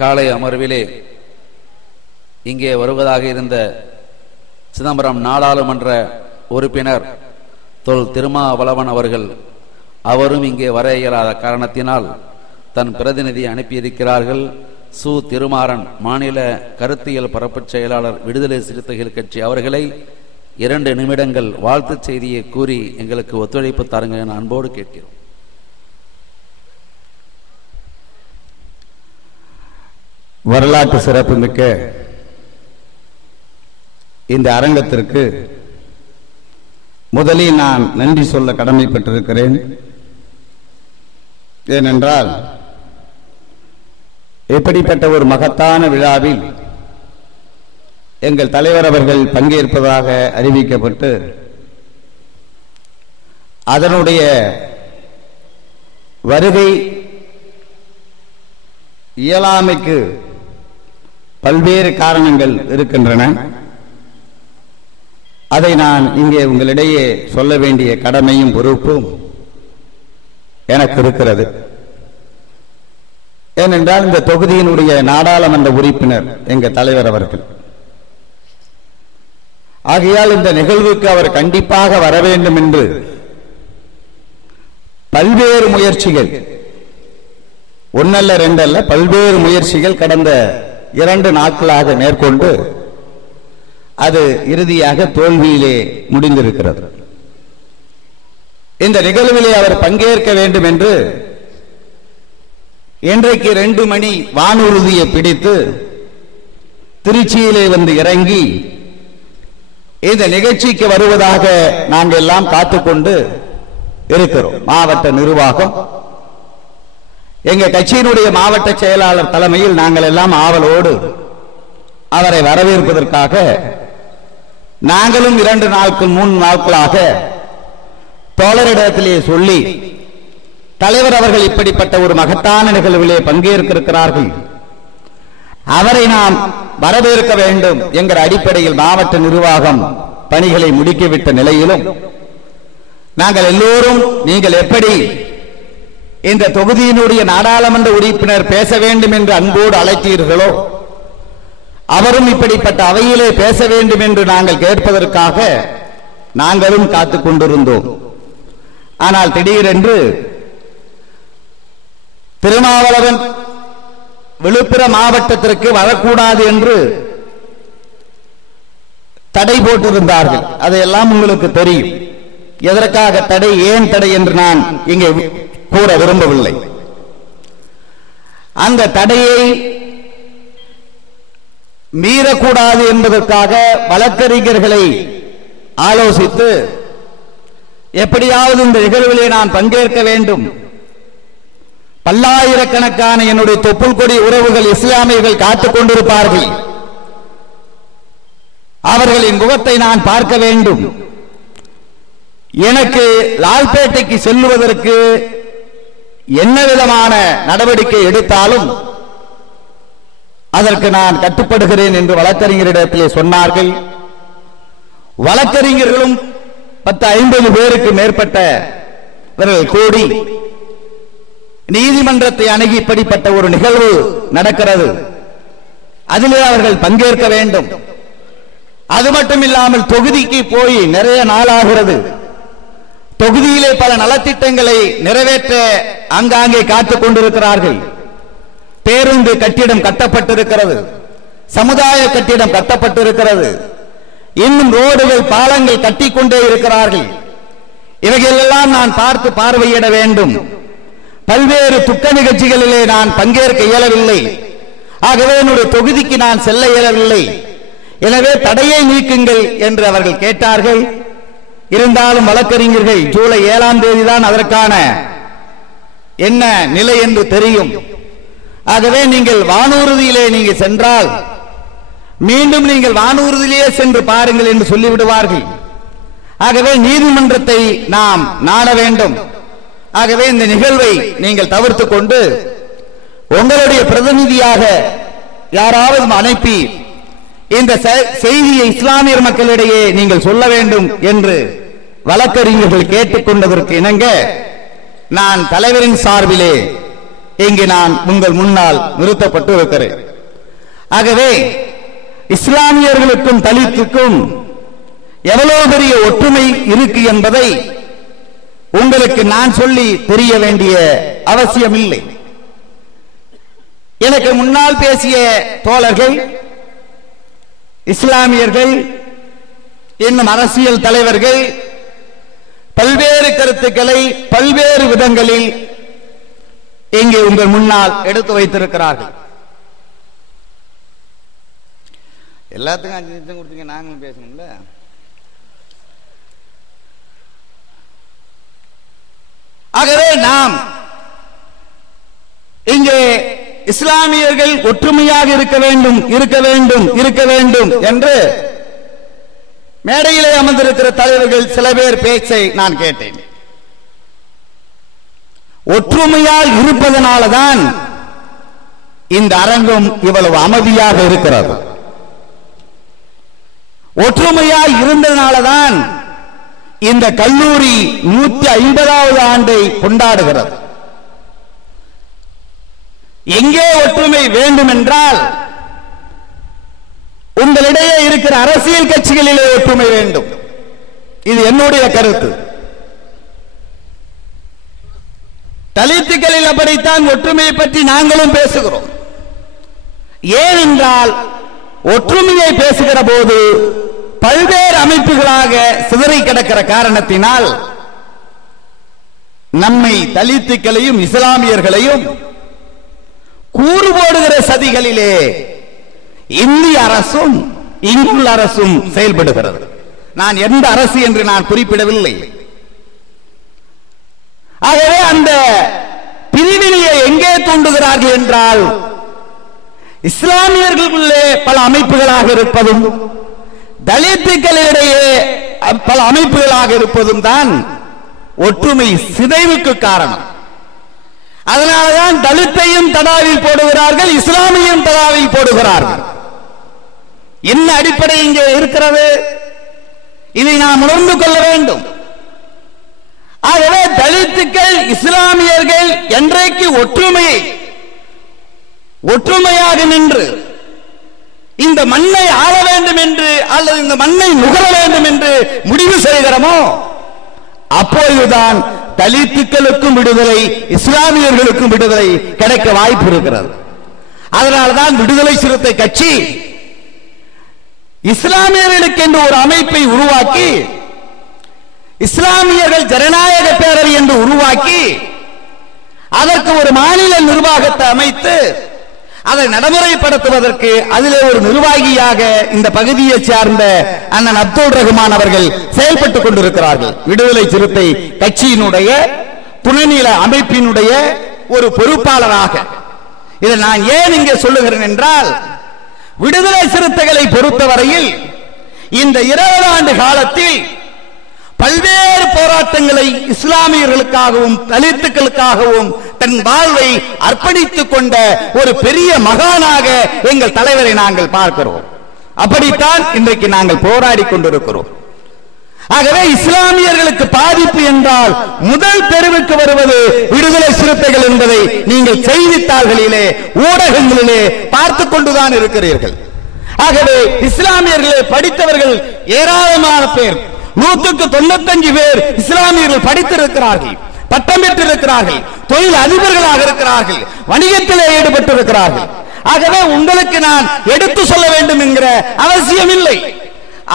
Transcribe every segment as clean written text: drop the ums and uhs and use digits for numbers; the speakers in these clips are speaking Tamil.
காலை அமர்விலே இங்கே வருவதாக இருந்த சிதம்பரம் நாடாளுமன்ற உறுப்பினர் தொல் திருமாவளவன் அவர்கள் அவரும் இங்கே வர இயலாத காரணத்தினால் தன் பிரதிநிதி அனுப்பியிருக்கிறார்கள். சு திருமாறன் மாநில கருத்தியல் பரப்புச் செயலாளர் விடுதலை சிறுத்தைகள் கட்சி அவர்களை 2 நிமிடங்கள் வாழ்த்து செய்தியை கூறி எங்களுக்கு ஒத்துழைப்பு தாருங்க என அன்போடு கேட்கிறோம். வரலாற்று சிறப்புமிக்க இந்த அரங்கத்திற்கு முதலில் நான் நன்றி சொல்ல கடமைப்பட்டிருக்கிறேன். ஏனென்றால் இப்படிப்பட்ட ஒரு மகத்தான விழாவில் எங்கள் தலைவர் அவர்கள் பங்கேற்பதாக அறிவிக்கப்பட்டு அதனுடைய வருகை இயலாமைக்கு பல்வேறு காரணங்கள் இருக்கின்றன. அதை நான் இங்கே உங்களிடையே சொல்ல வேண்டிய கடமையும் பொறுப்பும் எனக்கு இருக்கிறது. ஏனென்றால் இந்த தொகுதியினுடைய நாடாளுமன்ற உறுப்பினர் எங்கள் தலைவர் அவர்கள். ஆகையால் இந்த நிகழ்வுக்கு அவர் கண்டிப்பாக வர வேண்டும் என்று பல்வேறு முயற்சிகள், ஒன்னல்ல ரெண்டல்ல, பல்வேறு முயற்சிகள் கடந்த 2 நாட்களாக மேற்கொண்டு அது இறுதியாக தோல்வியிலே முடிந்திருக்கிறது. இந்த நிகழ்விலே அவர் பங்கேற்க வேண்டும் என்று இன்றைக்கு 2 மணி வானூர்தியை பிடித்து திருச்சியிலே வந்து இறங்கி இந்த நிகழ்ச்சிக்கு வருவதாக நாங்கள் எல்லாம் காத்துக்கொண்டு இருக்கிறோம். மாவட்ட நிர்வாகம், எங்க கட்சியினுடைய மாவட்ட செயலாளர் தலைமையில் நாங்கள் எல்லாம் ஆவலோடு அவரை வரவேற்பதற்காக நாங்களும் 2 நாட்கள் 3 நாட்களாக தோழரிடத்திலே சொல்லி தலைவர் அவர்கள் இப்படிப்பட்ட ஒரு மகத்தான நிகழ்விலே பங்கேற்கிறார்கள், அவரை நாம் வரவேற்க வேண்டும் என்கிற அடிப்படையில் மாவட்ட நிர்வாகம் பணிகளை முடுக்கிவிட்ட நிலையிலும் நாங்கள் எல்லோரும் நீங்கள் எப்படி இந்த தொகுதியினுடைய நாடாளுமன்ற உறுப்பினர் பேச வேண்டும் என்று அன்போடு அழைத்தீர்களோ அவரும் இப்படிப்பட்ட அவையிலே பேச வேண்டும் என்று நாங்கள் கேட்பதற்காக நாங்களும் காத்துக் கொண்டிருந்தோம். ஆனால் திடீரென்று திருமாவளவன் விழுப்புரம் மாவட்டத்திற்கு வரக்கூடாது என்று தடை போட்டிருந்தார்கள். அதையெல்லாம் உங்களுக்கு தெரியும். எதற்காக தடை, ஏன் தடை என்று நான் இங்கே கூற விரும்பவில்லை. அந்த தடையை மீறக்கூடாது என்பதற்காக வழக்கறிஞர்களை ஆலோசித்து எப்படியாவது இந்த நிகழ்விலே நான் பங்கேற்க வேண்டும், பல்லாயிரக்கணக்கான என்னுடைய தொப்புள் கொடி உறவுகள் இஸ்லாமியர்கள் காத்துக் கொண்டிருப்பார்கள், அவர்களின் முகத்தை நான் பார்க்க வேண்டும், எனக்கு லால்பேட்டைக்கு செல்லுவதற்கு என்ன விதமான நடவடிக்கை எடுத்தாலும் அதற்கு நான் கட்டுப்படுகிறேன் என்று வழக்கறிஞரிடத்திலே சொன்னார்கள். வழக்கறிஞர்களும் 10-50 பேருக்கு மேற்பட்டவர்கள் கூடி நீதிமன்றத்தை அணுகி இப்படிப்பட்ட ஒரு நிகழ்வு நடக்கிறது, அதிலே அவர்கள் பங்கேற்க வேண்டும், அது மட்டும் இல்லாமல் தொகுதிக்கு போய் நிறைய நாளாகிறது, தொகுதியிலே பல நலத்திட்டங்களை நிறைவேற்ற ஆங்காங்கே காத்துக் கொண்டிருக்கிறார்கள், பேருந்து கட்டிடம் கட்டப்பட்டிருக்கிறது, சமுதாய கட்டிடம் கட்டப்பட்டிருக்கிறது, இன்னும் ரோடுகள் பாலங்கள் கட்டிக்கொண்டே இருக்கிறார்கள், இவைகளெல்லாம் நான் பார்த்து பார்வையிட வேண்டும், பல்வேறு துக்க நிகழ்ச்சிகளிலே நான் பங்கேற்க இயலவில்லை, ஆகவே என்னுடைய தொகுதிக்கு நான் செல்ல இயலவில்லை, எனவே தடையை நீக்குங்கள் என்று அவர்கள் கேட்டார்கள். இருந்தாலும் வழக்கறிஞர்கள் ஜூலை 7ஆம் தேதி தான் அதற்கான என்ன நிலை என்று தெரியும், ஆகவே நீங்கள் வானூர்தியிலே நீங்கள் சென்றால் மீண்டும் நீங்கள் வானூர்தியிலே சென்று பாருங்கள் என்று சொல்லிவிடுவார்கள், ஆகவே நீதிமன்றத்தை நாம் நாட வேண்டும், ஆகவே இந்த நிகழ்வை நீங்கள் தவிர்த்துக் கொண்டு உங்களுடைய பிரதிநிதியாக யாராவது அனுப்பி இந்த செய்தியை இஸ்லாமியர் மக்களிடையே நீங்கள் சொல்ல வேண்டும் என்று வழக்கறிஞர்கள் கேட்டுக்கொண்டதற்கு இணங்க நான் தலைவரின் சார்பிலே இங்கே நான் உங்கள் முன்னால் நிறுத்தப்பட்டு இருக்கிறேன். ஆகவே இஸ்லாமியர்களுக்கும் தலித்துக்கும் எவ்வளவு பெரிய ஒற்றுமை இருக்கு என்பதை உங்களுக்கு நான் சொல்லி தெரிய வேண்டிய அவசியம் இல்லை. எனக்கு முன்னால் பேசிய தோழர்கள், இஸ்லாமியர்கள், இன்னும் அரசியல் தலைவர்கள் பல்வேறு கருத்துக்களை பல்வேறு விதங்களில் இங்கே உங்கள் முன்னால் எடுத்து வைத்திருக்கிறார்கள். எல்லாத்துக்கும் 5 நிமிஷம் கொடுத்தீங்க, நாங்களும் பேசணும்ல. ஆகவே நாம் இங்கே இஸ்லாமியர்கள் ஒற்றுமையாக இருக்க வேண்டும் இருக்க வேண்டும் இருக்க வேண்டும் என்று மேடையிலே அமர்ந்திருக்கிற தலைவர்கள் சில பேர் பேச்சை நான் கேட்டேன். ஒற்றுமையால் இருப்பதனால்தான் இந்த அரங்கம் இவ்வளவு அமைதியாக இருக்கிறது. ஒற்றுமையாய் இருந்ததனால்தான் இந்த கல்லூரி 150வது ஆண்டை கொண்டாடுகிறது. எங்கே ஒற்றுமை வேண்டும் என்றால் உங்களிடையே இருக்கிற அரசியல் கட்சிகளிலே ஒற்றுமை வேண்டும். இது என்னுடைய கருத்து. தலித்துக்களில் அப்படித்தான் ஒற்றுமையை பற்றி நாங்களும் பேசுகிறோம். ஏனென்றால் ஒற்றுமையை பேசுகிற போது பல்வேறு அமைப்புகளாக சிதறி கிடக்கிற காரணத்தினால் நம்மை தலித்துக்களையும் இஸ்லாமியர்களையும் கூறு போடுகிற சதிகளிலே இந்திய அரசும் இங்குள்ள அரசும் செயல்படுகிறது. நான் எந்த அரசு என்று நான் குறிப்பிடவில்லை. ஆகவே அந்த பிரிவினையை எங்கே தூண்டுகிறார்கள் என்றால் இஸ்லாமியர்களுக்குள்ளே பல அமைப்புகளாக இருப்பதும் தலித்துக்களிடையே பல அமைப்புகளாக இருப்பதும் தான் ஒற்றுமை சிதைவுக்கு காரணம். அதனால்தான் தலித்தையும் தடாவில் போடுகிறார்கள், இஸ்லாமியும் தடாவில் போடுகிறார்கள். என்ன அடிப்படை இங்கே இருக்கிறது? இதை நாம் உணர்ந்து கொள்ள வேண்டும். ஆகவே தலித்துக்கள் இஸ்லாமியர்கள் என்றைக்கு ஒற்றுமையாக நின்று இந்த மண்ணை ஆள வேண்டும் என்று அல்லது இந்த மண்ணை நுகர வேண்டும் என்று முடிவு செய்கிறோமோ அப்போதுதான் தலித்துக்களுக்கும் விடுதலை, இஸ்லாமியர்களுக்கும் விடுதலை கிடைக்க வாய்ப்பு இருக்கிறது. அதனால்தான் விடுதலை சிறுத்தை கட்சி இஸ்லாமியர்களுக்கு என்று ஒரு அமைப்பை உருவாக்கி, இஸ்லாமியர்கள் ஜனநாயக பேரவை என்று உருவாக்கி, அதற்கு ஒரு மாநில நிர்வாகத்தை அமைத்து அதை நடைமுறைப்படுத்துவதற்கு அதிலே ஒரு நிர்வாகியாக இந்த பகுதியை சார்ந்த அண்ணன் அப்துல் ரஹ்மான் அவர்கள் செயல்பட்டுக் கொண்டிருக்கிறார்கள். விடுதலை சிறுத்தை கட்சியினுடைய துணைநில அமைப்பினுடைய ஒரு பொறுப்பாளராக. இதை நான் ஏன் இங்கே சொல்லுகிறேன் என்றால், விடுதலை சிறுத்தைகளை பொறுத்தவரையில் இந்த 20 ஆண்டு காலத்தில் பல்வேறு போராட்டங்களை இஸ்லாமியர்களுக்காகவும் தலித்துக்களுக்காகவும் தன் வாழ்வை அர்ப்பணித்துக் கொண்ட ஒரு பெரிய மகானாக எங்கள் தலைவரை நாங்கள் பார்க்கிறோம். அப்படித்தான் இன்றைக்கு நாங்கள் போராடி கொண்டிருக்கிறோம். ஆகவே இஸ்லாமியர்களுக்கு பாதிப்பு என்றால் முதல் தெருவுக்கு வருவது விடுதலை சிறுத்தைகள் என்பதை நீங்கள் செய்தித்தாள்களிலே ஊடகங்களிலே பார்த்துக் கொண்டுதான் இருக்கிறீர்கள். ஆகவே இஸ்லாமியர்களை படித்தவர்கள் ஏராளமான பேர், 195 பேர் இஸ்லாமியர்கள் படித்திருக்கிறார்கள், பட்டம் பெற்றிருக்கிறார்கள், தொழில் அதிபர்களாக இருக்கிறார்கள், வணிகத்திலே ஈடுபட்டிருக்கிறார்கள். ஆகவே உங்களுக்கு நான் எடுத்து சொல்ல வேண்டும் என்கிற அவசியம் இல்லை.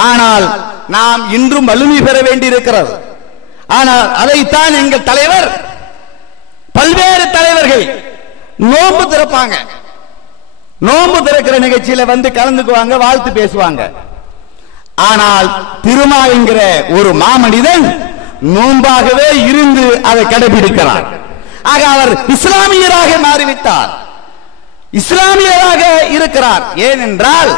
ஆனால் நாம் இன்றும் வலிமை பெற வேண்டியிருக்கிறது. ஆனால் அதைத்தான் எங்கள் தலைவர், பல்வேறு தலைவர்கள் நோன்பு திறப்பாங்க, நோன்பு திறக்கிற நிகழ்ச்சியில வந்து கலந்துக்குவாங்க, வாழ்த்து பேசுவாங்க. ஆனால் திருமா என்கிற ஒரு மாமனிதன் நோன்பாகவே இருந்து அதை கடைபிடிக்கிறார். ஆக அவர் இஸ்லாமியராக மாறிவிட்டார், இஸ்லாமியராக இருக்கிறார். ஏனென்றால்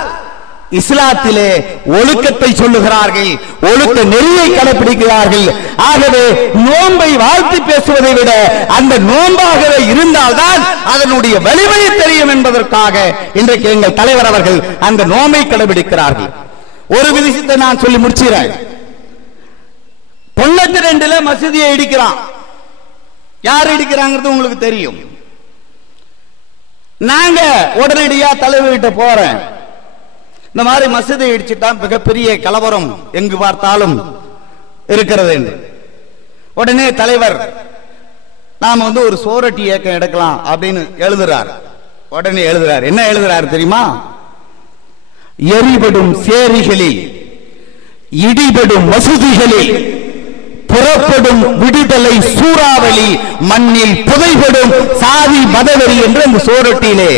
இஸ்லாத்திலே ஒழுக்கத்தை சொல்லுகிறார்கள், ஒழுக்க நெறியை கடைபிடிக்கிறார்கள். ஆகவே நோன்பை வாழ்த்து பேசுவதை விட அந்த நோன்பாகவே இருந்தால்தான் அதனுடைய வலிமையை தெரியும் என்பதற்காக இன்றைக்கு எங்கள் தலைவர் அவர்கள் அந்த நோன்பை கடைபிடிக்கிறார்கள். ஒரு விஷயத்தை நான் சொல்லி முடிச்சுறேன். 92 மசூதியை இடிக்கிறான். யார் இடிக்கிறாங்கிறது உங்களுக்கு தெரியும். நாங்க உடனடியா தலைவர்கிட்ட போறேன், இந்த மாதிரி மசூதி இடிச்சுட்டா மிகப்பெரிய கலவரம் எங்கு பார்த்தாலும் இருக்கிறது என்று. உடனே தலைவர் நாம ஒரு சோரட்டி இயக்கம் எடுக்கலாம் அப்படின்னு எழுதுறார். உடனே எழுதுறார், என்ன எழுதுறாரு தெரியுமா? எரிபடும் சேரிகளில், இடிபடும் மசூதிகளில் புறப்படும் விடுதலை சூறாவளி, மண்ணில் புதைபடும் சாதி மதவெறி என்று அந்த சோரட்டியிலே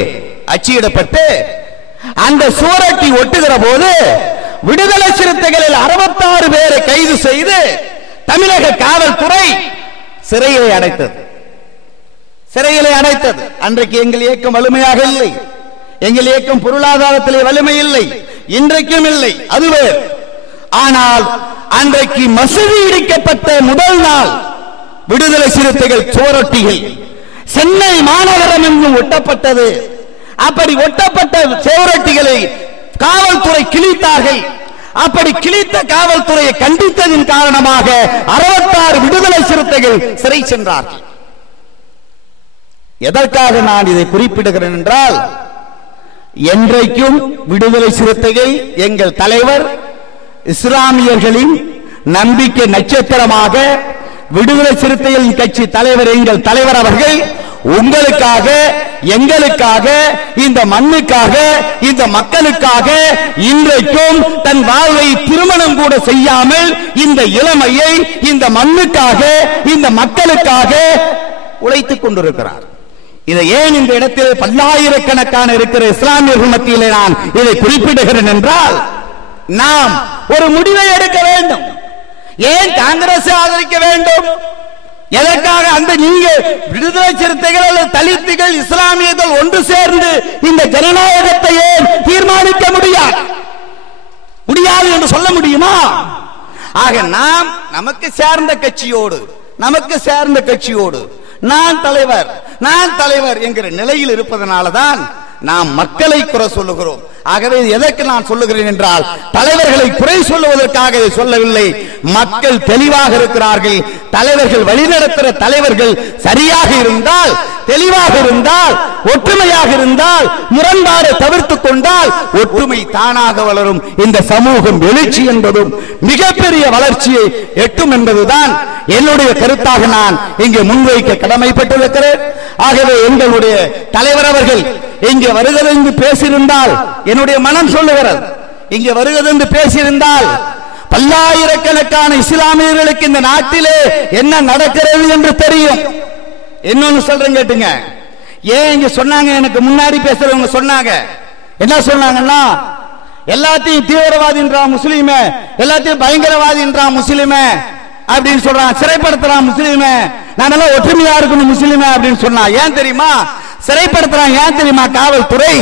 அச்சிடப்பட்டு அந்த சோரட்டி ஒட்டுகிற போது விடுதலை சிறுத்தைகளில் 66 பேரை கைது செய்து தமிழக காவல்துறை சிறையிலே அடைத்தது. அன்றைக்கு எங்கள் இயக்கம் வலிமையாக இல்லை, எங்கள் இயக்கம் பொருளாதாரத்திலே வலிமை இல்லை, இன்றைக்கும் இல்லை, அதுவே. ஆனால் அன்றைக்கு மசூதி இடிக்கப்பட்ட முதல் நாள் விடுதலை சிறுத்தைகள் சோரட்டிகள் சென்னை மாநகரம் எங்கும் ஒட்டப்பட்டது. அப்படி ஒட்டப்பட்ட சோரட்டிகளை காவல்துறை கிழித்தார்கள். அப்படி கிழித்த காவல்துறையை கண்டித்ததின் காரணமாக 66 விடுதலை சிறுத்தைகள் சிறை சென்றார்கள். எதற்காக நான் இதை குறிப்பிடுகிறேன் என்றால், என்றைக்கும் விடுதலை சிறுத்தைகள் எங்கள் தலைவர் இஸ்லாமியர்களின் நம்பிக்கை நட்சத்திரமாக விடுதலை சிறுத்தைகளின் கட்சி தலைவர் எங்கள் தலைவர் அவர்கள் உங்களுக்காக, எங்களுக்காக, இந்த மண்ணுக்காக, இந்த மக்களுக்காக இன்றைக்கும் தன் வாழ்வை திருமணம் கூட செய்யாமல் இந்த இளமையை இந்த மண்ணுக்காக, இந்த மக்களுக்காக உழைத்துக் கொண்டிருக்கிறார். இதை ஏன் இந்த இடத்தில் பல்லாயிரக்கணக்கான இருக்கிற இஸ்லாமியர்கள் மத்தியிலே நான் இதை குறிப்பிடுகிறேன் என்றால், நாம் ஒரு முடிவை எடுக்க வேண்டும். ஏன் காங்கிரஸ் ஆதரிக்க வேண்டும்? எதற்காக? அந்த நீங்க விடுதலை சிறுத்தைகள் அல்லது தலித்துகள் இஸ்லாமியர்கள் ஒன்று சேர்ந்து இந்த ஜனநாயகத்தை ஏன் தீர்மானிக்க முடியாது என்று சொல்ல முடியுமா? ஆக நாம் நமக்கு சேர்ந்த கட்சியோடு நான் தலைவர் என்கிற நிலையில் இருப்பதனால்தான் நாம் மக்களை குறை சொல்லுகிறோம். ஆகவே எதற்கு நான் சொல்லுகிறேன் என்றால், தலைவர்களை குறை சொல்லுவதற்காக இதை சொல்லவில்லை. மக்கள் தெளிவாக இருக்கிறார்கள். தலைவர்கள் வழிநடத்துகிற தலைவர்கள் சரியாக இருந்தால், தெளிவாக இருந்தால், ஒற்றுமையாக இருந்தால், முரண்பாடு தவிர்த்துக் கொண்டால் ஒற்றுமை தானாக வளரும். இந்த சமூகம் எழுச்சி என்பதும் மிகப்பெரிய வளர்ச்சியை எட்டும் என்பதுதான் என்னுடைய கருத்தாக நான் இங்கே முன்வைக்க கடமைப்பட்டிருக்கிறேன். ஆகவே எங்களுடைய தலைவர் அவர்கள் இங்கே வருகிறது என்று பேசியிருந்தால், என்னுடைய மனம் சொல்லுகிறது, இங்கே வருகிறது என்று பேசியிருந்தால் பல்லாயிரக்கணக்கான இஸ்லாமியர்களுக்கு இந்த நாட்டிலே என்ன நடக்கிறது என்று தெரியும். இன்னொன்னு சொல்றேன் கேட்டுங்க. ஏன் இங்க சொன்னாங்க, எனக்கு முன்னாடி பேசுறவங்க சொன்னாங்க, என்ன சொன்னாங்கன்னா, எல்லாத்தையும் தீவிரவாதின்றான் முஸ்லீமே, எல்லாத்தையும் பயங்கரவாதின்றான் முஸ்லீமே அப்படின்னு சொல்றான், சிறைப்படுத்துறான் முஸ்லீமே, நானெல்லாம் ஒற்றுமையா இருக்கணும் முஸ்லீமே அப்படின்னு சொன்னா. ஏன் தெரியுமா சிறைப்படுத்துறான்? ஏன் தெரியுமா? காவல்துறை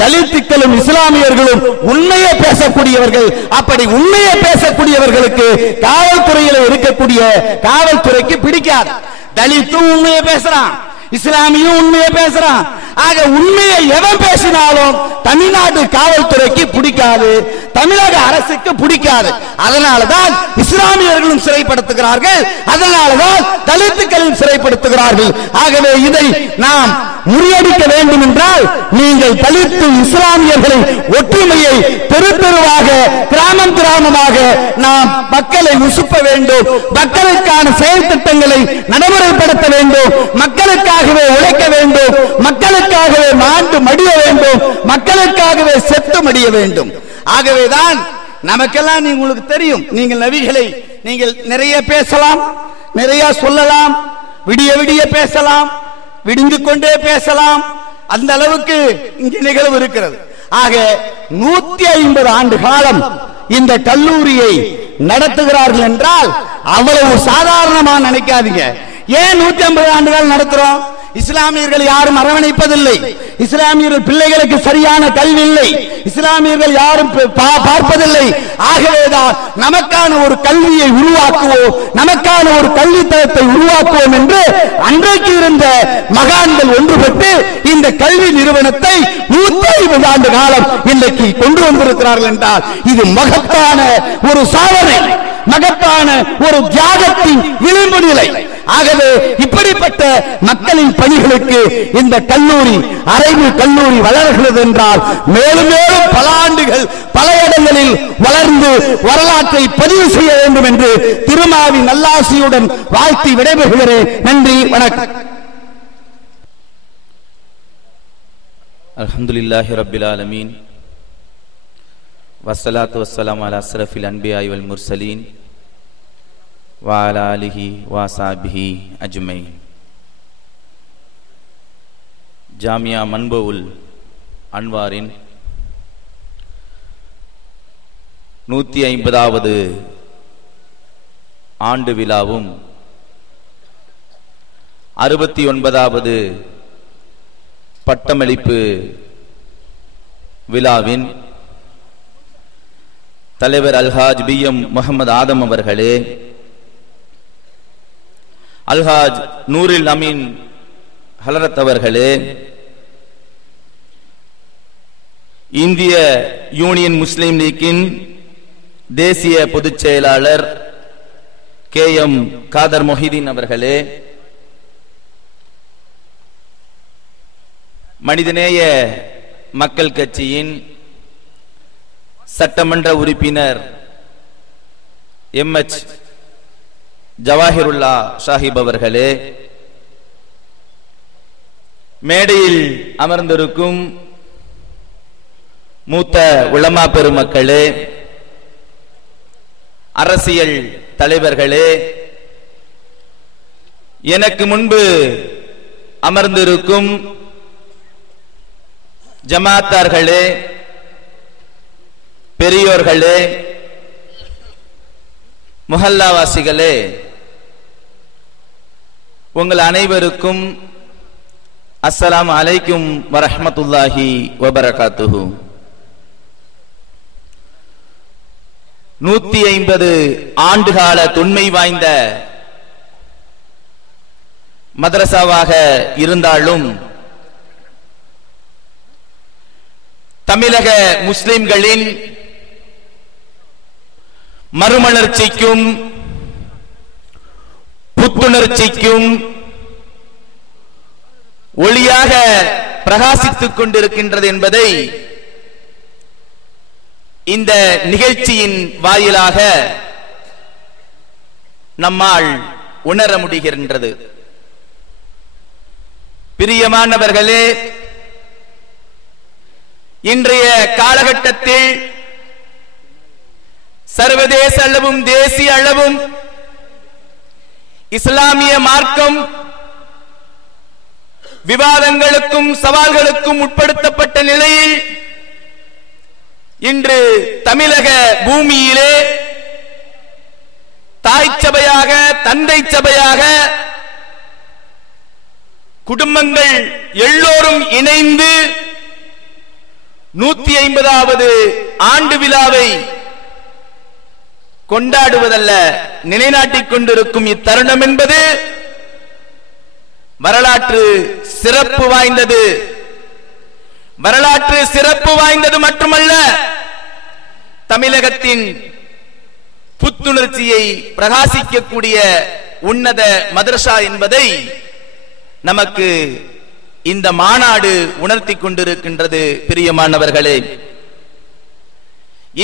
தலித்துக்களும் இஸ்லாமியர்களும் உண்மையை பேசக்கூடியவர்கள். அப்படி உண்மையை பேசக்கூடியவர்களுக்கு காவல்துறையில் இருக்கக்கூடிய காவல்துறைக்கு பிடிக்காது. தலித்தும் உண்மையை பேசுறான், இஸ்லாமியும் உண்மையை பேசுறான். ஆக உண்மையை எவன் பேசினாலும் தமிழ்நாடு காவல்துறைக்கு பிடிக்காது, தமிழக அரசுக்கு பிடிக்காது. அதனாலதான் இஸ்லாமியர்களும் சிறைப்படுத்துகிறார்கள், அதனாலதான் தலித்துக்களும் சிறைப்படுத்துகிறார்கள். ஆகவே இதை நாம் முறியடிக்க வேண்டும் என்றால், நீங்கள் தலித்து இஸ்லாமியர்களை ஒற்றுமையை தெரு தெருவாக, கிராமம் கிராமமாக நாம் மக்களை உசுப்ப வேண்டும். மக்களுக்கான செயல் திட்டங்களை நடைமுறைப்படுத்த வேண்டும். மக்களுக்காகவே உழைக்க வேண்டும். மக்களுக்காகவே மாண்டு மடிய வேண்டும். மக்களுக்காகவே செத்து மடிய வேண்டும். ஆகவேதான் நமக்கெல்லாம் உங்களுக்கு தெரியும், நீங்கள் நபிகளை நீங்கள் நிறைய பேசலாம், நிறைய சொல்லலாம், விடிய விடிய பேசலாம், விடிந்து கொண்டே பேசலாம். அந்த அளவுக்கு இங்கே நிகழ்வு இருக்கிறது. ஆக 150 ஆண்டு காலம் இந்த கல்லூரியை நடத்துகிறார்கள் என்றால் அவ்வளவு சாதாரணமா நினைக்காதீங்க. ஏன் 150 ஆண்டுகள் நடத்துறோம்? இஸ்லாமியர்கள் யாரும் அரவணைப்பதில்லை, இஸ்லாமியர்கள் பிள்ளைகளுக்கு சரியான கல்வி இல்லை, இஸ்லாமியர்கள் யாரும் பார்ப்பதில்லை. ஆகவேதான் நமக்கான ஒரு கல்வியை உருவாக்குவோம், நமக்கான ஒரு கல்வித்தளத்தை உருவாக்குவோம் என்று அன்றைக்கு இருந்த மகான்கள் ஒன்றுபட்டு இந்த கல்வி நிறுவனத்தை 150 ஆண்டு காலம் இன்றைக்கு கொண்டு வந்திருக்கிறார்கள் என்றால் இது மகத்தான ஒரு சாதனை, மகத்தான ஒரு தியாகத்தின் விளிம்பு நிலை. ஆகவே இப்படிப்பட்ட மக்களின் பணிகளுக்கு இந்த கல்லூரி, அரைவு கல்லூரி வளர்கிறது என்றால் மேலும் மேலும் பல ஆண்டுகள் பல இடங்களில் வளர்ந்து வரலாற்றை பதிவு செய்ய வேண்டும் என்று திருமாவின் நல்லாசியுடன் வாழ்த்தி விடைபெறுகிறேன். நன்றி, வணக்கம். அல்ஹம்துலில்லாஹி ரப்பில் ஆலமீன் வஸ்ஸலாத்து வஸ்ஸலாமு அலா அஸ்ரஃபில் அன்பியாஇ வல் முர்சலீன் வ அலா ஆலிஹி வ ஸஹ்பிஹி அஜ்மைன். ஜாமியா மன்பவுல் அன்வாரின் 150வது ஆண்டு விழாவும் 69வது பட்டமளிப்பு விழாவின் தலைவர் அல்ஹாஜ் பிஎம் முகமது ஆதம் அவர்களே, அல்ஹாஜ் நூரில் அமீன் ஹலரத் அவர்களே, இந்திய யூனியன் முஸ்லிம் லீக்கின் தேசிய பொதுச் செயலாளர் KM காதர் மொஹிதீன் அவர்களே, மனிதநேய மக்கள் கட்சியின் சட்டமன்ற உறுப்பினர் MH ஜவாஹிருல்லா ஷாஹிப் அவர்களே, மேடையில் அமர்ந்திருக்கும் மூத்த உலமா பெருமக்களே, அரசியல் தலைவர்களே, எனக்கு முன்பு அமர்ந்திருக்கும் ஜமாத்தார்களே, பெரியோர்களே, முஹல்லாவாசிகளே, உங்கள் அனைவருக்கும் அஸ்ஸலாமு அலைக்கும் வரஹ்மத்துல்லாஹி வபரகாத்துஹு. 150 ஆண்டுகால தொன்மை வாய்ந்த மதரசாவாக இருந்தாலும் தமிழக முஸ்லிம்களின் மறுமலர்ச்சிக்கும் புத்துணர்ச்சிக்கும் ஒளியாக பிரகாசித்துக் கொண்டிருக்கின்றது என்பதை இந்த நிகழ்ச்சியின் வாயிலாக நம்மால் உணர முடிகின்றது. பிரியமானவர்களே, இன்றைய காலகட்டத்தில் சர்வதேச அளவும் தேசிய அளவும் இஸ்லாமிய மார்க்கம் விவாதங்களுக்கும் சவால்களுக்கும் உட்படுத்தப்பட்ட நிலையில் இன்று தமிழக பூமியிலே தாய் சபையாக, தந்தை சபையாக குடும்பங்கள் எல்லோரும் இணைந்து 150வது ஆண்டு விழாவை கொண்டாடுவதல்ல, நிலைநாட்டிக் கொண்டிருக்கும் இத்தருணம் என்பது வரலாற்று சிறப்பு வாய்ந்தது. வரலாற்று சிறப்பு வாய்ந்தது மட்டுமல்ல, தமிழகத்தின் புத்துணர்ச்சியை பிரகாசிக்கக்கூடிய உன்னத மதரசா என்பதை நமக்கு இந்த மாநாடு உணர்த்தி கொண்டிருக்கின்றது. பிரியமானவர்களே,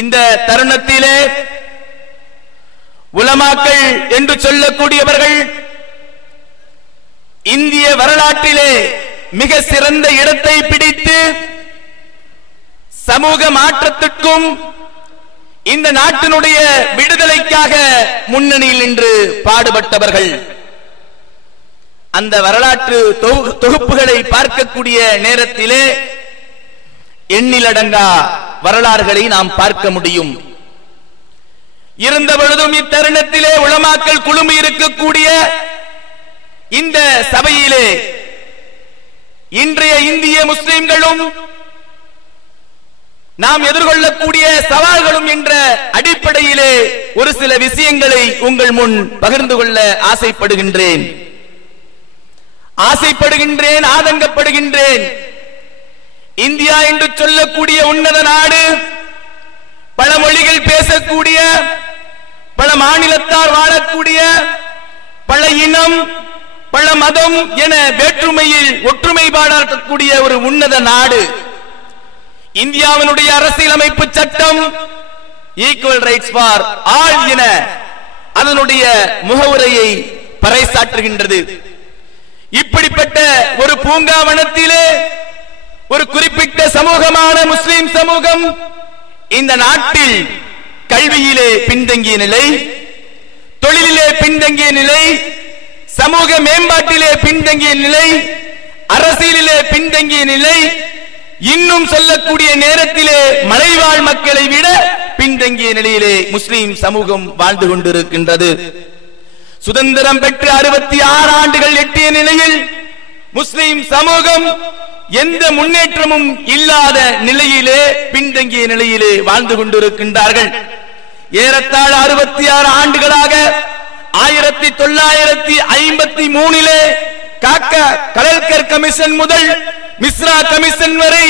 இந்த தருணத்திலே உலமாக்கள் என்று சொல்லக்கூடியவர்கள் இந்திய வரலாற்றிலே மிக சிறந்த இடத்தை பிடித்து சமூக மாற்றத்திற்கும் இந்த நாட்டினுடைய விடுதலைக்காக முன்னணியில் நின்று பாடுபட்டவர்கள். அந்த வரலாற்று தொகுப்புகளை பார்க்கக்கூடிய நேரத்திலே எண்ணிலடங்கா வரலாறுகளை நாம் பார்க்க முடியும். இருந்த பொழுதும் இத்தருணத்திலே உலமாக்கள் குழுமி இருக்கக்கூடிய இந்த சபையிலே இன்றைய இந்திய முஸ்லிம்களும் நாம் எதிர்கொள்ளக்கூடிய சவால்களும் என்ற அடிப்படையிலே ஒரு சில விஷயங்களை உங்கள் முன் பகிர்ந்து கொள்ள ஆசைப்படுகின்றேன், ஆதங்கப்படுகின்றேன். இந்தியா என்று சொல்லக்கூடிய உன்னத நாடு, பல மொழிகள் பேசக்கூடிய, பல மாநிலத்தார் வாழக்கூடிய, பல இனம், பல மதம் என வேற்றுமையில் ஒற்றுமை பாடக்கூடிய ஒரு உன்னத நாடு. இந்தியாவினுடைய அரசியலமைப்பு சட்டம் ஈக்குவல் ரைட்ஸ் ஃபார் ஆல் என அதனுடைய முகவுரையை பறைசாற்றுகின்றது. இப்படிப்பட்ட ஒரு பூங்காவனத்திலே ஒரு குறிப்பிட்ட சமூகமான முஸ்லிம் சமூகம் இந்த நாட்டில் கல்வியிலே பின்தங்கிய நிலை, தொழிலிலே பின்தங்கிய நிலை, சமூக மேம்பாட்டிலே பின்தங்கிய நிலை, அரசியலிலே பின்தங்கிய நிலை, இன்னும் சொல்லக்கூடிய நேரத்திலே மலைவாழ் மக்களை விட பின்தங்கிய நிலையிலே முஸ்லிம் சமூகம் வாழ்ந்து கொண்டிருக்கின்றது. சுதந்திரம் பெற்று 66 ஆண்டுகள் எட்டிய நிலையில் முஸ்லிம் சமூகம் எந்த முன்னேற்றமும் இல்லாத நிலையிலே பின்தங்கிய நிலையிலே வாழ்ந்து கொண்டிருக்கின்றார்கள். ஏறத்தாழ 66 ஆண்டுகளாக 1953 காக்கா கலல்கர் கமிஷன் முதல் மிஸ்ரா கமிஷன் வரை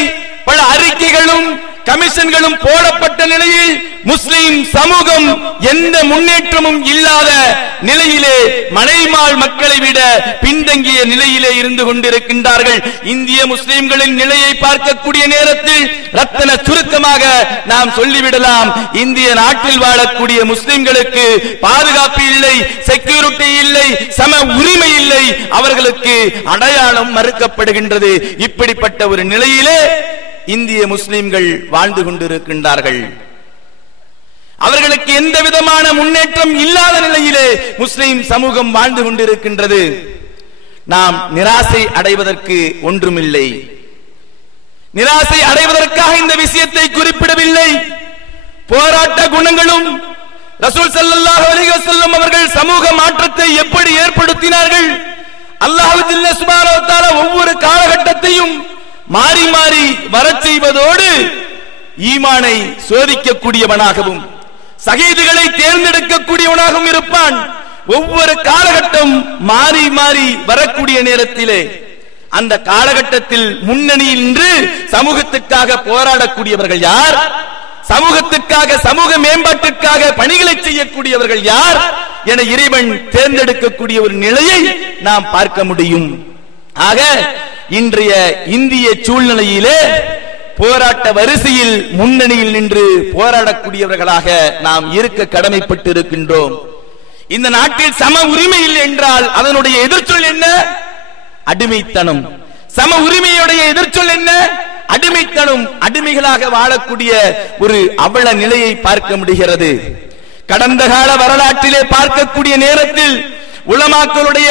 பல அறிக்கைகளும் கமிஷன்களும் போடப்பட்ட நிலையில் முஸ்லிம் சமூகம் எந்த முன்னேற்றமும் இல்லாத நிலையிலே மலைவாழ் மக்களை விட பின்தங்கிய நிலையிலே இருந்து கொண்டிருக்கின்றார்கள். இந்திய முஸ்லிம்களின் நிலையை பார்க்கக்கூடிய நேரத்தில் ரத்தன சுருக்கமாக நாம் சொல்லிவிடலாம், இந்திய நாட்டில் வாழக்கூடிய முஸ்லிம்களுக்கு பாதுகாப்பு இல்லை, செக்யூரிட்டி இல்லை, சம உரிமை இல்லை, அவர்களுக்கு அடையாளம் மறுக்கப்படுகின்றது. இப்படிப்பட்ட ஒரு நிலையிலே இந்திய முஸ்லிம்கள் வாழ்ந்து கொண்டிருக்கின்றார்கள். அவர்களுக்கு எந்த விதமான முன்னேற்றம் இல்லாத நிலையிலே முஸ்லிம் சமூகம் வாழ்ந்து கொண்டிருக்கின்றது. நாம் நிராசை அடைவதற்கு ஒன்றுமில்லை. நிராசை அடைவதற்காக இந்த விஷயத்தை குறிப்பிடவில்லை. போராட்ட குணங்களும் ரசூல் ஸல்லல்லாஹு அலைஹி வஸல்லம் அவர்கள் சமூக மாற்றத்தை எப்படி ஏற்படுத்தினார்கள், அல்லாஹ் ஜல்ல சுப்ஹானஹு வ தஆலா ஒவ்வொரு காலகட்டத்தையும் மாறி மாறி வரச் செய்வதோடு ஈமானை சோதிக்கக்கூடியவனாகவும் ஷஹீதுகளை தேர்ந்தெடுக்கக்கூடியவனாகவும் இருப்பான். ஒவ்வொரு காலகட்டம் மாறி மாறி வரக்கூடிய நேரத்திலே அந்த காலகட்டத்தில் முன்னணியில் நின்று சமூகத்துக்காக போராடக்கூடியவர்கள் யார், சமூகத்துக்காக சமூக மேம்பாட்டுக்காக பணிகளை செய்யக்கூடியவர்கள் யார் என இறைவன் தேர்ந்தெடுக்கக்கூடிய ஒரு நிலையை நாம் பார்க்க முடியும். ஆக இன்றைய இந்திய சூழ்நிலையிலே போராட்ட வரிசையில் முன்னணியில் நின்று போராடக்கூடியவர்களாக நாம் இருக்க கடமைப்பட்டு இருக்கின்றோம். இந்த நாட்டில் சம உரிமை இல்லை என்றால் அதனுடைய எதிர்ச்சொல் என்ன? அடிமைத்தனம். சம உரிமையுடைய எதிர்ச்சொல் என்ன? அடிமைத்தனம். அடிமைகளாக வாழக்கூடிய ஒரு அவல நிலையை பார்க்க முடிகிறது. கடந்த கால வரலாற்றிலே பார்க்கக்கூடிய நேரத்தில் உலமாக்களுடைய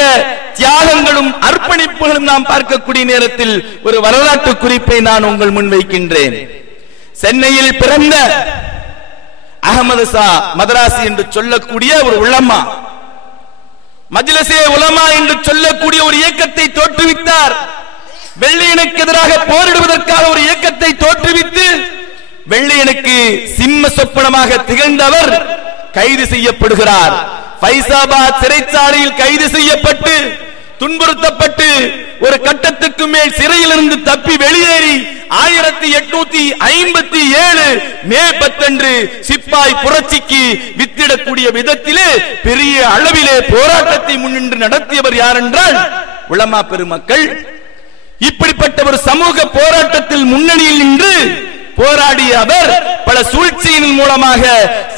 தியாகங்களும் அர்ப்பணிப்புகளும் நாம் பார்க்கக்கூடிய நேரத்தில் ஒரு வரலாற்று குறிப்பை நான் உங்கள் முன் வைக்கின்றேன். சென்னையில் பிறந்த அகமது ஷா மதராசி என்று சொல்லக்கூடிய ஒரு உலமா, மஜ்லிஸே உலமா என்று சொல்லக்கூடிய ஒரு இயக்கத்தை தோற்றுவித்தார். வெள்ளையனுக்கு எதிராக போரிடுவதற்காக ஒரு இயக்கத்தை தோற்றுவித்து வெள்ளையனுக்கு சிம்ம சொப்பனமாக திகழ்ந்தவர் கைது செய்யப்படுகிறார். ஃபைசாபாத் சிறைச்சாலையில் கைது செய்யப்பட்டு துன்புறுத்தப்பட்டு ஒரு கட்டத்துக்கு மேல் சிறையிலிருந்து தப்பி வெளியேறி 1857 மே 10 சிப்பாய் புரட்சிக்கு வித்திடக்கூடிய விதத்திலே பெரிய அளவிலே போராட்டத்தை முன்னின்று நடத்தியவர் யார் என்றால் உலமா பெருமக்கள். இப்படிப்பட்ட ஒரு சமூக போராட்டத்தில் முன்னணியில் நின்று போராடிய அவர் பல சூழ்ச்சியின் மூலமாக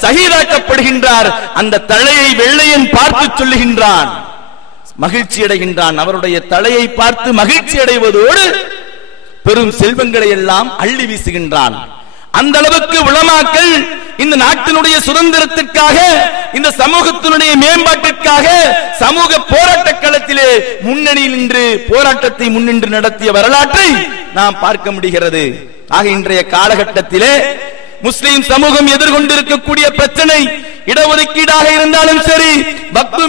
ஷஹீதாக்கப்படுகின்றார். அந்த தலையை வெள்ளையன் பார்த்து சொல்லுகின்றான், மகிழ்ச்சி அடைகின்றான். அவருடைய தலையை பார்த்து மகிழ்ச்சி அடைவதோடு பெரும் செல்வங்களை எல்லாம் அள்ளி வீசுகின்றான். அந்த அளவுக்கு உலமாக்கள் இந்த நாட்டினுடைய சுதந்திரத்திற்காக, இந்த சமூகத்தினுடைய மேம்பாட்டிற்காக சமூக போராட்ட களத்திலே முன்னணியில் நின்று போராட்டத்தை முன்னின்று நடத்திய வரலாற்றை நாம் பார்க்க முடிகிறது. ஆக இன்றைய காலகட்டத்திலே முஸ்லிம் சமூகம் எதிர்கொண்டிருக்கக்கூடிய பிரச்சனை இடஒதுக்கீடாக இருந்தாலும் சரி, வக்ஃபு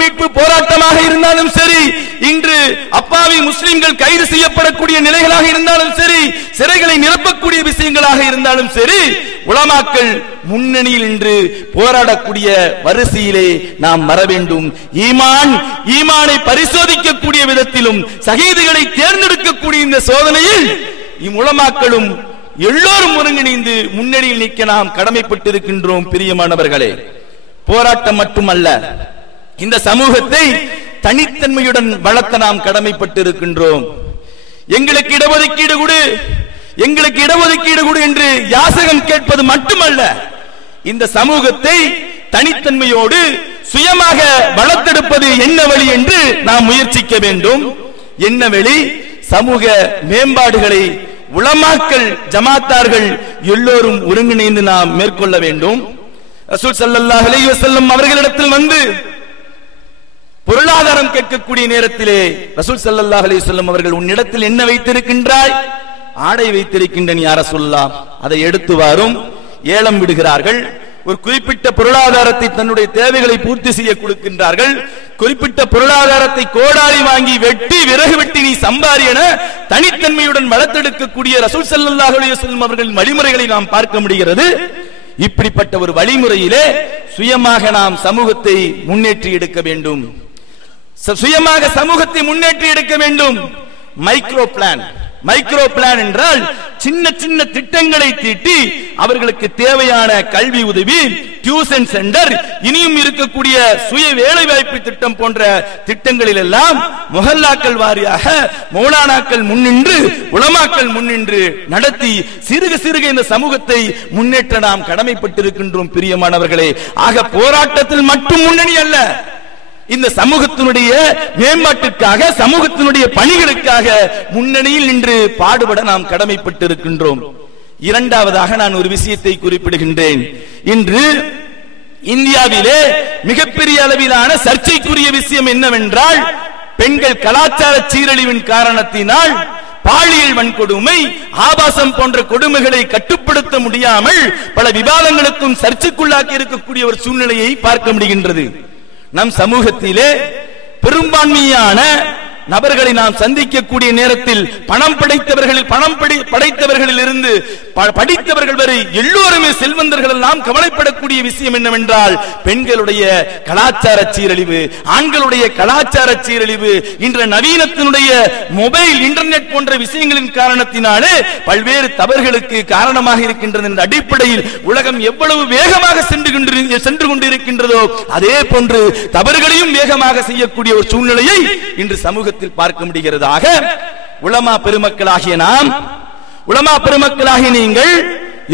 மீட்பு போராட்டமாக இருந்தாலும் சரி, இன்று அப்பாவி முஸ்லிம்கள் கைது செய்யப்படக்கூடிய நிலைகளாக இருந்தாலும் சரி, சிறைகளை நிரப்பக்கூடிய விஷயங்களாக இருந்தாலும் சரி, உலமாக்கள் முன்னணியில் நின்று போராடக்கூடிய வரிசையிலே நாம் வர வேண்டும். ஈமானை பரிசோதிக்கக்கூடிய விதத்திலும் ஷஹீதுகளை தேர்ந்தெடுக்கக்கூடிய இந்த சோதனையில் இம்முலமாக்களும் எல்லோரும் ஒருங்கிணைந்து முன்னணியில் நிற்க நாம் கடமைப்பட்டிருக்கின்றோம். பிரியமானவர்களே, போராட்டம் மட்டுமல்ல, இந்த சமூகத்தை தனித்தன்மையுடன் வளர்த்த நாம் கடமைப்பட்டு இருக்கின்றோம். எங்களுக்கு இடஒதுக்கீடு கொடு, எங்களுக்கு இடஒதுக்கீடு கொடு என்று யாசகம் கேட்பது மட்டுமல்ல, இந்த சமூகத்தை தனித்தன்மையோடு சுயமாக வளர்த்தெடுப்பது என்ன வழி என்று நாம் முயற்சிக்க வேண்டும். என்ன வழி? சமூக மேம்பாடுகளை உலமாக்கள், ஜமாத்தார்கள் எல்லோரும் ஒருங்கிணைந்து நாம் மேற்கொள்ள வேண்டும். ரசூல் ஸல்லல்லாஹு அலைஹி வஸல்லம் அவர்களிடத்தில் வந்து பொருளாதாரம் கேட்கக்கூடிய நேரத்திலே ரசூல் ஸல்லல்லாஹு அலைஹி வஸல்லம் அவர்கள், உன்னிடத்தில் என்ன வைத்திருக்கின்றாய்? ஆடை வைத்திருக்கின்றேன் யா ரசூலுல்லாஹ். அதை எடுத்து வாரும். ஏலம் விடுகிறார்கள். ஒரு குறிப்பிட்ட பொருளாதாரத்தை தன்னுடைய தேவைகளை பூர்த்தி செய்ய கொடுக்கின்றார்கள். குறிப்பிட்ட பொருளாதாரத்தை கோடாரி வாங்கி வெட்டி விறகு வெட்டி நீ சம்பாரி என தனித்தன்மையுடன் வளர்த்தெடுக்கக்கூடிய ரசூல் ஸல்லல்லாஹு அலைஹி வஸல்லம் அவர்களின் வழிமுறைகளை நாம் பார்க்க முடிகிறது. இப்படிப்பட்ட ஒரு வழிமுறையிலே சுயமாக நாம் சமூகத்தை முன்னேற்றி எடுக்க வேண்டும். சுயமாக சமூகத்தை முன்னேற்றி எடுக்க வேண்டும். Micro plan. மைக்ரோ பிளான் என்றால் சின்ன சின்ன திட்டங்களை தீட்டி அவர்களுக்கு தேவையான கல்வி உதவி, டியூஷன் சென்டர், இனியும் இருக்கக்கூடிய சுய வேலை வாய்ப்பு திட்டம் போன்ற திட்டங்களில் எல்லாம் முஹல்லாக்கள் வாரியாக மௌலானாக்கள் முன்னின்று, உலமாக்கள் முன்னின்று நடத்தி சிறுக சிறுக இந்த சமூகத்தை முன்னேற்ற நாம் கடமைப்பட்டிருக்கின்றோம் பிரியமானவர்களே. ஆக போராட்டத்தில் மட்டும் முன்னணி அல்ல, இந்த சமூகத்தினுடைய மேம்பாட்டிற்காக, சமூகத்தினுடைய பணிகளுக்காக முன்னணியில் நின்று பாடுபட நாம் கடமைப்பட்டிருக்கின்றோம். இரண்டாவதாக நான் ஒரு விஷயத்தை குறிப்பிடுகின்றேன். இன்று இந்தியாவிலே மிகப்பெரிய அளவிலான சர்ச்சைக்குரிய விஷயம் என்னவென்றால், பெண்கள் கலாச்சார சீரழிவின் காரணத்தினால் பாலியல் வன்கொடுமை, ஆபாசம் போன்ற கொடுமைகளை கட்டுப்படுத்த முடியாமல் பல விவாதங்களுக்கும் சர்ச்சைக்குள்ளாக்கி இருக்கக்கூடிய ஒரு சூழ்நிலையை பார்க்க முடிகின்றது. நம் சமூகத்திலே பெரும்பான்மையான நபர்களை நாம் சந்திக்கக்கூடிய நேரத்தில் பணம் படைத்தவர்களில் இருந்து படித்தவர்கள் வரை எல்லோருமே செல்வந்தர்கள் எல்லாம் கவலைப்படக்கூடிய விஷயம் என்னவென்றால், பெண்களுடைய கலாச்சார சீரழிவு, ஆண்களுடைய கலாச்சார சீரழிவு, இன்ற நவீனத்தினுடைய மொபைல், இன்டர்நெட் போன்ற விஷயங்களின் காரணத்தினாலே பல்வேறு தவறுகளுக்கு காரணமாக இருக்கின்றது. என்ற அடிப்படையில் உலகம் எவ்வளவு வேகமாக சென்று கொண்டிருக்கின்றதோ அதே போன்று தவறுகளையும் வேகமாக செய்யக்கூடிய ஒரு சூழ்நிலையை இன்று சமூகத்தில் பார்க்க முடிகிறதாக. உலமா பெருமக்களாகிய நாம், உலமா பெருமக்களாகிய நீங்கள்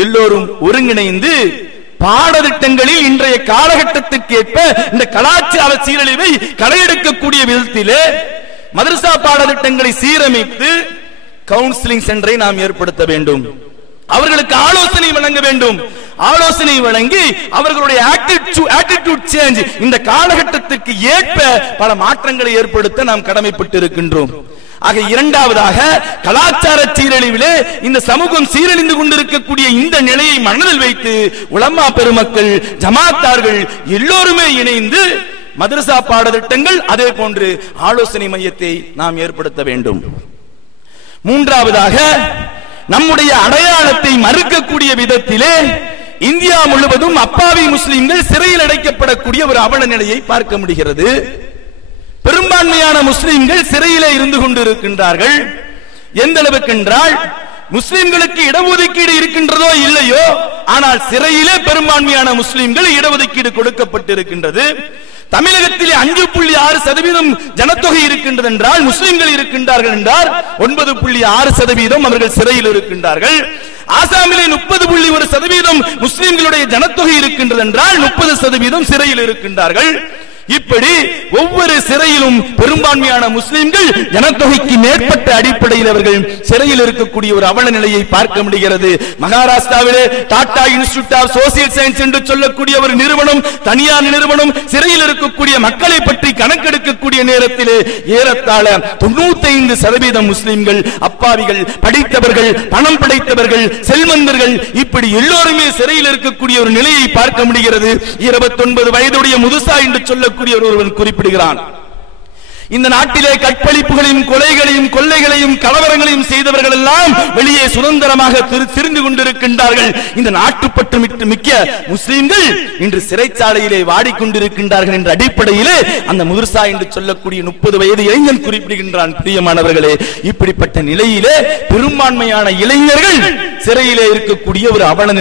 எல்லோரும் ஒருங்கிணைந்து பாடத்திட்டங்களில் இன்றைய காலகட்டத்திற்கு ஏற்ப இந்த கலாச்சார சீரழிவை களையெடுக்கக்கூடிய விதத்திலே மதரசா பாடத்திட்டங்களை சீரமைத்து கவுன்சிலிங் சென்டரை நாம் ஏற்படுத்த வேண்டும். அவர்களுக்கு ஆலோசனை வழங்க வேண்டும். ஆலோசனை வழங்கி அவர்களுடைய ஆட்டிட்யூட் சேஞ்ச், இந்த காலகட்டத்திற்கு ஏற்ப பல மாற்றங்களை ஏற்படுத்த நாம் கடமைப்பட்டு இருக்கின்றோம். ஆக இரண்டாவதாக, கலாச்சார சீரழிவிலே இந்த சமூகம் சீரழிந்து கொண்டிருக்கக்கூடிய இந்த நிலையை மனதில் வைத்து உலமா பெருமக்கள், ஜமாத்தார்கள் எல்லோருமே இணைந்து மதரசா பாடத்திட்டங்கள், அதே போன்று ஆலோசனை மையத்தை நாம் ஏற்படுத்த வேண்டும். மூன்றாவதாக, நம்முடைய அடையாளத்தை மறுக்கக்கூடிய விதத்திலே இந்தியா முழுவதும் அப்பாவி முஸ்லிம்கள் சிறையில் அடைக்கப்படக்கூடிய ஒரு அவல நிலையை பார்க்க முடிகிறது. பெரும்பான்மையான முஸ்லிம்கள் சிறையிலே இருந்து கொண்டிருக்கின்றார்கள். எந்த அளவுக்கு என்றால், முஸ்லிம்களுக்கு இடஒதுக்கீடு இருக்கின்றதோ இல்லையோ, ஆனால் சிறையிலே பெரும்பான்மையான முஸ்லிம்கள் இடஒதுக்கீடு கொடுக்கப்பட்டிருக்கின்றது. தமிழகத்திலே 5.6% ஜனத்தொகை இருக்கின்றது என்றால், முஸ்லிம்கள் இருக்கின்றார்கள் என்றால் 9.6% அவர்கள் சிறையில் இருக்கின்றார்கள். ஆசாமிலே 30.1% முஸ்லிம்களுடைய ஜனத்தொகை இருக்கின்றது என்றால் 30% சிறையில் இருக்கின்றார்கள். இப்படி ஒவ்வொரு சிறையிலும் பெரும்பான்மையான முஸ்லிம்கள் ஜனத்தொகைக்கு மேற்பட்ட அடிப்படையில் அவர்கள் சிறையில் இருக்கக்கூடிய ஒரு அவல நிலையை பார்க்க முடிகிறது. மகாராஷ்டிராவிலே Tata Institute of Social Science என்று சொல்லக்கூடிய ஒரு நிறுவனம், தனியார் நிறுவனம், சிறையில் இருக்கக்கூடிய மக்களை பற்றி கணக்கெடுக்கக்கூடிய நேரத்திலே ஏறத்தாழ 95% முஸ்லிம்கள் அப்பாவிகள், படித்தவர்கள், பணம் படைத்தவர்கள், செல்வந்தர்கள், இப்படி எல்லோருமே சிறையில் இருக்கக்கூடிய ஒரு நிலையை பார்க்க முடிகிறது. 29 வயதுடைய முதுசா என்று சொல்ல ஒருவன் குறிப்பிடுகிறான். இந்த நாட்டிலே கற்பழிப்புகளையும், கொலைகளையும், கொள்ளைகளையும், கலவரங்களையும் செய்தவர்கள் எல்லாம் வெளியே சுதந்திரமாக திரிந்து கொண்டிருக்கின்றார்கள். இந்த நாட்டுப்பற்று மிக்க முஸ்லிம்கள் இன்று சிறைச்சாலையிலே வாடிக்கொண்டிருக்கின்றார்கள் என்ற அடிப்படையிலே அந்த முதுர்சா என்று சொல்லக்கூடிய 30 வயது இளைஞன் குறிப்பிடுகின்றான். பிரியமானவர்களே, இப்படிப்பட்ட நிலையிலே பெரும்பான்மையான இளைஞர்கள் சிறையிலே இருக்கக்கூடிய ஒரு அவல